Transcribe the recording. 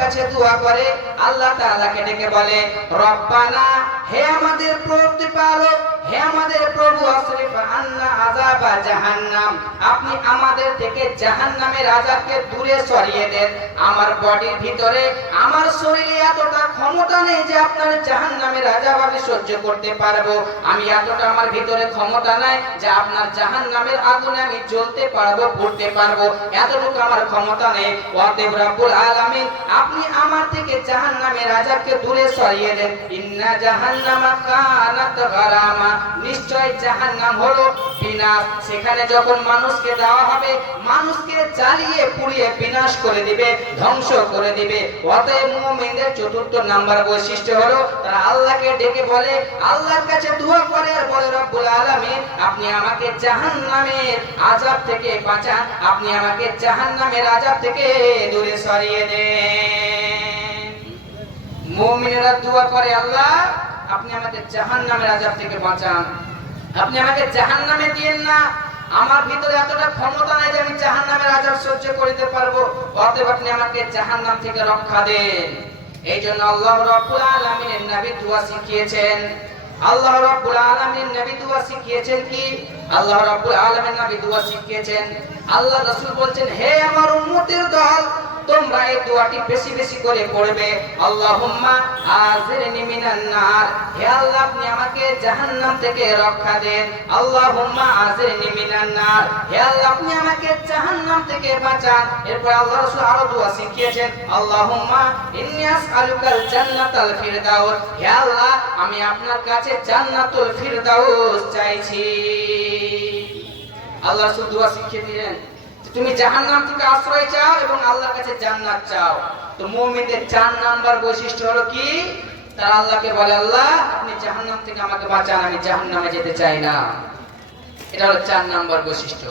কাছে দোয়া করে, আল্লাহ তাআলাকে ডেকে বলে, রব্বানা, হে আমাদের প্রতিপালক, হে আমাদের প্রভু, আসরিফ আন্না আযাবা জাহান্নাম, আপনি আমাদের থেকে জাহান্নামের আযাবকে দূরে সরিয়ে দেন। আমার বডির ভিতরে, আমার শরীরে এতটা ক্ষমতা নেই যে আপনার জাহান্নামের আযাব আমি সহ্য করতে পারবো। আমি এতটা আমার ভিতরে ক্ষমতা নাই যে আপনার জাহান্নামের আগুনে আমি জ্বলতে পারবো, পুড়তে পারবো, এতটুকু আমার ক্ষমতা নেই। অতএব রব্বুল আলামিন, আপনি আমার থেকে জাহান্নামের আযাবকে দূরে সরিয়ে দেন। ইন্না জাহান্নামা কানাত গারামা, নিশ্চয় জাহান্নাম হলো বিনাশ। সেখানে যখন মানুষকে দেওয়া হবে, মানুষকে জ্বালিয়ে পুড়িয়ে বিনাশ করে দিবে, ধ্বংস করে দিবে। অতএব মুমিনদের চতুর্থ নাম্বার বৈশিষ্ট্য হলো তারা আল্লাহকে ডেকে বলে, আল্লাহর কাছে দোয়া করে আর বলে, রব্বুল আলামিন, আপনি আমাকে জাহান্নামের আযাব থেকে বাঁচান, আপনি আমাকে জাহান্নামের আযাব থেকে দূরে সরিয়ে দেন। মুমিনেরা দোয়া করে, আল্লাহ, আপনি আমাকে জাহান্নামের আযাব থেকে বাঁচান, আপনি আমাকে জাহান্নামে দিয়েন না, আমার ভিতরে এতটা ক্ষমতা নাই যে আমি জাহান্নামের আযাব সহ্য করতে পারবো, অতএব আপনি আমাকে জাহান্নাম থেকে রক্ষা দেন। এই জন্য আল্লাহ রাব্বুল আলামিনের নবী দোয়া শিখিয়েছেন। আল্লাহ রাব্বুল আলামিনের নবী দোয়া শিখিয়েছেন কি? আল্লাহ রাব্বুল আলামিন নবী দোয়া শিখিয়েছেন, আল্লাহ রাসূল বলছেন, হে আমার উম্মতের দল, তোমরা এই দোয়াটি বেশি বেশি করে পড়বে। আল্লাহুম্মা আজিরনি মিনান নার, হে আল্লাহ, আপনি আমাকে জাহান্নাম থেকে রক্ষা দেন। আল্লাহুম্মা আজিরনি মিনান নার, হে আল্লাহ, আপনি আমাকে জাহান্নাম থেকে বাঁচান। এরপর আল্লাহ রাসূল আরো দোয়া শিখিয়েছেন, আল্লাহুম্মা ইন্নী আসআলুকাল জান্নাতাল ফিরদাউস, হে আল্লাহ, আমি আপনার কাছে জান্নাতুল ফিরদাউস চাইছি। আল্লাহ রাসূল দোয়া শিখিয়ে দিলেন, তুমি জাহান্নাম থেকে আশ্রয় চাও এবং আল্লাহর কাছে জান্নাত চাও। তো মুমিনদের 4 নাম্বার বৈশিষ্ট্য হলো কি? তারা আল্লাহকে বলে, আল্লাহ, আপনি জাহান্নাম থেকে আমাকে বাঁচান, আমি জাহান্নামে যেতে চাই না। এটা হলো 4 নাম্বার বৈশিষ্ট্য।